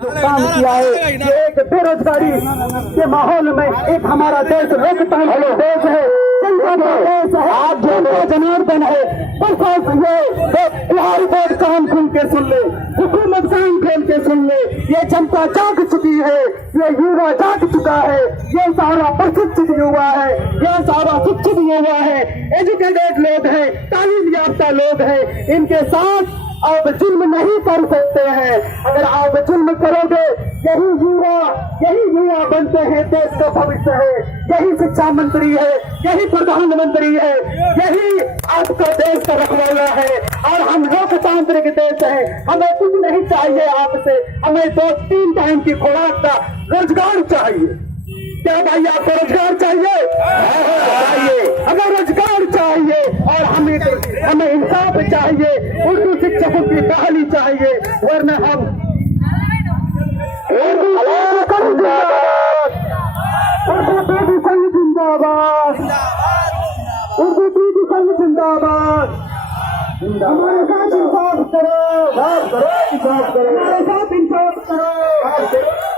काम किया है। ये एक बेरोजगारी के माहौल में एक हमारा देश लोकतंत्र देश है, देश है, आप जो जनार्दन है, बरसात ये बिहार बोर्ड कान खुल के सुन ले, हुकूमत कान खोल के सुन ले, ये जनता जाग चुकी है, ये युवा जाग चुका है, ये सारा प्रशिक्षित युवा है, ये सारा शिक्षित युवा है, एजुकेटेड लोग हैं, तालीम याफ्ता लोग हैं, इनके साथ आप जुल्म नहीं कर सकते हैं। अगर आप जुल्म करोगे, यही युवा बनते हैं, देश का भविष्य है, यही शिक्षा मंत्री है, यही प्रधानमंत्री है, यही आपका देश का रखवाला है। और हम लोकतांत्रिक देश है, हमें कुछ नहीं चाहिए आपसे, हमें 2-3 टाइम की खुराक का रोजगार चाहिए। क्या भाई आपको रोजगार चाहिए? अगर रोजगार चाहिए और हमें इंसाफ चाहिए, उर्दू शिक्षकों की बहाली चाहिए, वरना हम उर्दू दीदी संघ जिंदाबाद, उर्दू दीदी संघ जिंदाबाद। हमारे साथ इंसाफ करो, हमारे साथ इंसाफ करो।